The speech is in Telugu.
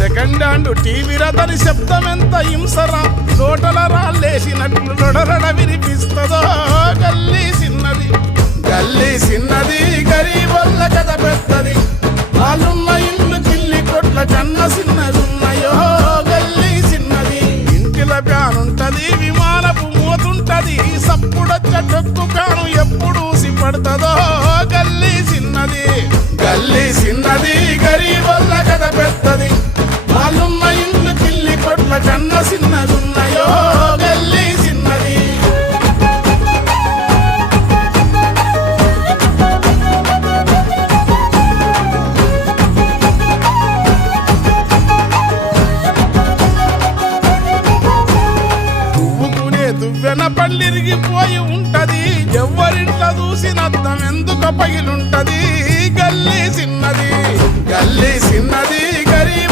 సెకండ్ హ్యాండ్ టీవీ రతని శబ్దం ఎంత హింసరా, లోటల రాళ్ళేసినట్లు లొడరడ వినిపిస్తుందో. గల్లీ చిన్నది గల్లీ చిన్నది, గరీబొల్ల కథ పెద్దది, వాళ్ళున్న ఇల్లు కిల్లి కొట్ల కన్న చిన్నదున్నాయో. గల్లీ చిన్నది, ఇంటిల ప్యానుంటది, విమానపు మోతుంటది, సప్పుడొచ్చ డొక్కు కాను ఎప్పుడు సిపడుతుందో. గల్లీ చిన్నది గల్లీ చిన్నది, గరీబొల్ల కథ పెద్దది, వాళ్ళున్న ఇల్లు కిల్లి కొట్ల కన్న చిన్నదున్నాయో. గల్లీ చిన్నది. దువ్వెన పళ్ళిరిగిపోయి ఉంటది, ఎవరింట్లో చూసినద్దం ఎందుకు పగిలుంటది. గల్లీ చిన్నది గల్లీ చిన్నది, గరీబ్